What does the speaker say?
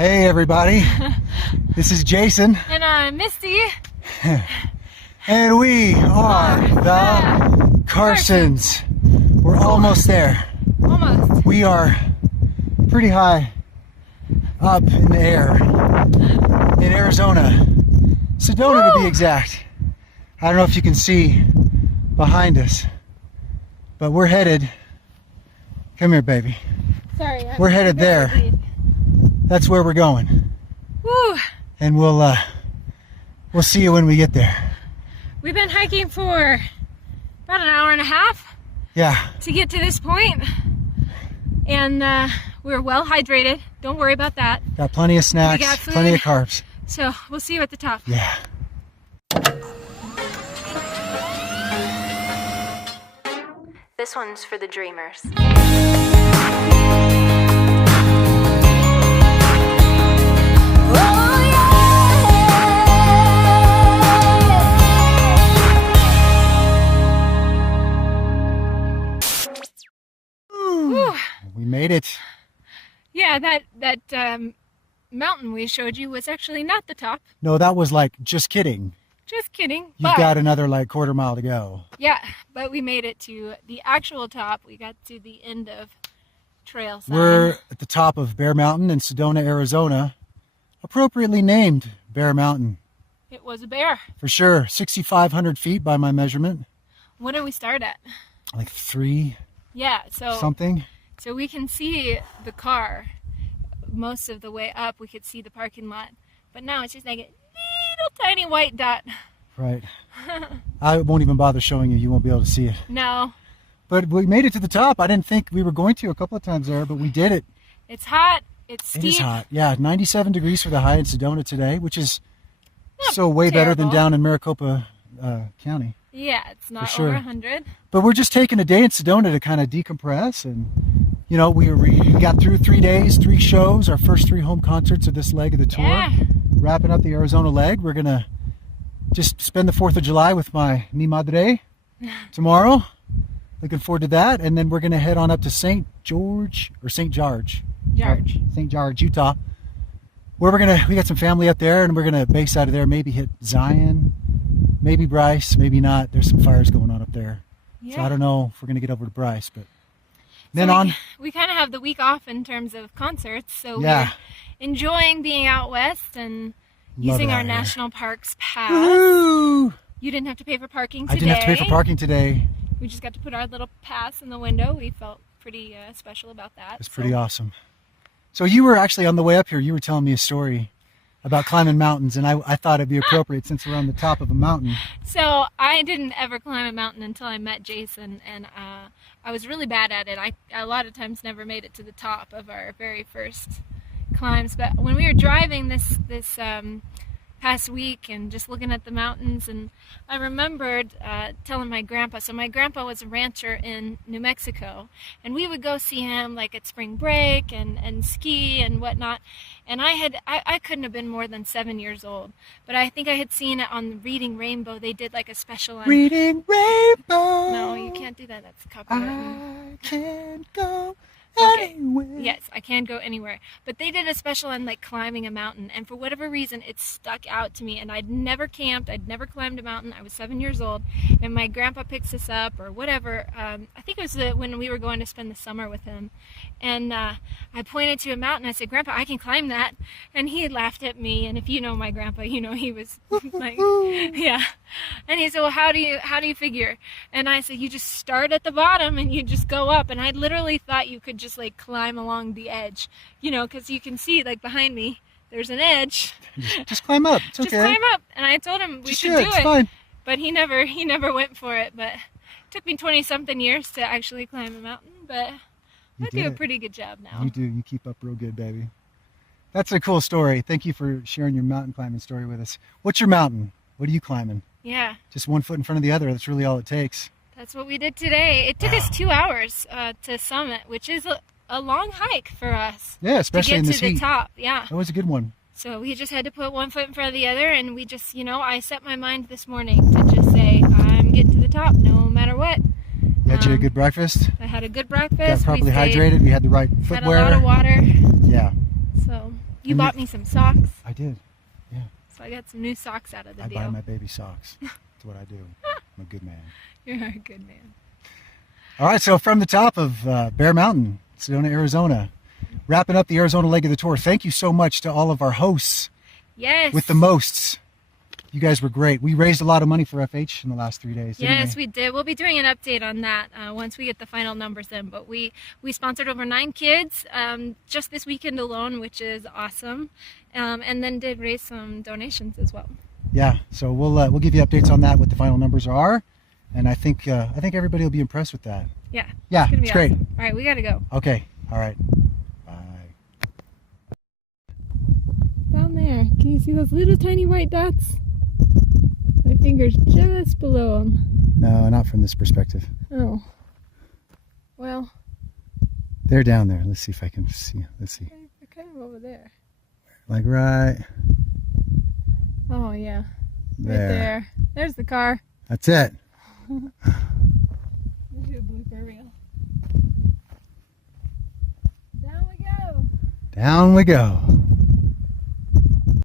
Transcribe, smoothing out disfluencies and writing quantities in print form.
Hey everybody, this is Jason. And I'm Misty. And we are the Carsons. We're almost there. Almost. We are pretty high up in the air in Arizona. Sedona to be exact. I don't know if you can see behind us, but we're headed, come here baby. Sorry. We're headed there. That's where we're going. Woo! And we'll see you when we get there. We've been hiking for about an hour and a half. Yeah. To get to this point. And we're well hydrated. Don't worry about that. Got plenty of snacks, We got food. plenty of carbs. So we'll see you at the top. Yeah. This one's for the dreamers. We made it. Yeah, that mountain we showed you was actually not the top. No, that was like, just kidding. Just kidding. You've got another like quarter mile to go. Yeah, but we made it to the actual top. We got to the end of trail sign. We're at the top of Bear Mountain in Sedona, Arizona. Appropriately named Bear Mountain. It was a bear. For sure. 6,500 feet by my measurement. What did we start at? Like 3 Yeah, so something. So we can see the car most of the way up. We could see the parking lot. But now it's just like a little tiny white dot. Right. I won't even bother showing you. You won't be able to see it. No. But we made it to the top. I didn't think we were going to a couple of times there, but we did it. It's hot. It's steep. It is hot. Yeah, 97 degrees for the high in Sedona today, which is Not so way better than terrible. down in Maricopa County. Yeah, it's not sure. over 100. But we're just taking a day in Sedona to kind of decompress. And, you know, we got through 3 days, 3 shows, our first 3 home concerts of this leg of the tour. Yeah. Wrapping up the Arizona leg. We're going to just spend the 4th of July with mi madre tomorrow. Looking forward to that. And then we're going to head on up to St. George, Utah. Where we got some family up there, and we're going to base out of there, maybe hit Zion, maybe Bryce, maybe not. There's some fires going on up there. Yeah. So I don't know if we're going to get over to Bryce, but So then we kind of have the week off in terms of concerts, so Yeah. we're enjoying being out west and Love using it our out here. national parks pass. Woo! You didn't have to pay for parking I today. didn't have to pay for parking today. We just got to put our little pass in the window. We felt pretty special about that. It's pretty awesome. So you were actually on the way up here, you were telling me a story about climbing mountains, and I thought it'd be appropriate since we're on the top of a mountain. So I didn't ever climb a mountain until I met Jason, and I was really bad at it. I a lot of times never made it to the top of our very first climbs. But when we were driving this past week and just looking at the mountains, and I remembered telling my grandpa. So my grandpa was a rancher in New Mexico, and we would go see him like at spring break and ski and whatnot. And I couldn't have been more than 7 years old, but I think I had seen it on Reading Rainbow. They did like a special on Reading Rainbow. No, you can't do that. That's copyright. I can go Okay. anywhere. Yes, I can go anywhere. But they did a special on like climbing a mountain, and for whatever reason, it stuck out to me. And I'd never camped, I'd never climbed a mountain. I was 7 years old, and my grandpa picks us up or whatever. I think it was when we were going to spend the summer with him, and I pointed to a mountain. I said, "Grandpa, I can climb that," and he laughed at me. And if you know my grandpa, you know he was like, yeah. And he said, "Well, how do you figure?" And I said, "You just start at the bottom and you just go up." And I literally thought you could just like climb along the edge, you know, because you can see like behind me there's an edge. Just climb up. It's okay. Just climb up. And I told him we Just should do it's it, fine. but he never went for it. But it took me 20-something years to actually climb a mountain, but You I do a did it. pretty good job now. You do. You keep up real good, baby. That's a cool story. Thank you for sharing your mountain climbing story with us. What's your mountain? What are you climbing? Yeah, Just one foot in front of the other. That's really all it takes. that's what we did today. It took us 2 hours to summit, which is a long hike for us. Yeah, especially to in get this to the heat. top. Yeah. That was a good one. So we just had to put one foot in front of the other, and we just, you know, I set my mind this morning to just say, I'm getting to the top no matter what. You had you a good breakfast? I had a good breakfast. Got properly we stayed, hydrated. We had the right had a footwear. lot of water. Yeah. So So you bought me some socks. I did. Yeah. So I got some new socks out of the I deal. buy my baby socks. That's what I do. I'm a good man. You're a good man. All right, so from the top of Bear Mountain, Sedona, Arizona, wrapping up the Arizona leg of the tour. Thank you so much to all of our hosts Yes. with the mosts. You guys were great. We raised a lot of money for FH in the last 3 days. Didn't Yes, we? we did. We'll be doing an update on that once we get the final numbers in. But we sponsored over 9 kids just this weekend alone, which is awesome. And then did raise some donations as well. Yeah, so we'll give you updates on that, what the final numbers are, and I think everybody will be impressed with that. Yeah. Yeah, gonna be it's great. awesome. All right, we gotta go. Okay, all right. Bye. Down there, can you see those little tiny white dots? My finger's just below them. No, not from this perspective. Oh. Well. They're down there. Let's see if I can see. Let's see. They're kind of over there. Like right Oh yeah. there. Right there. There's the car. That's it. We'll do a blooper reel. Down we go. Down we go.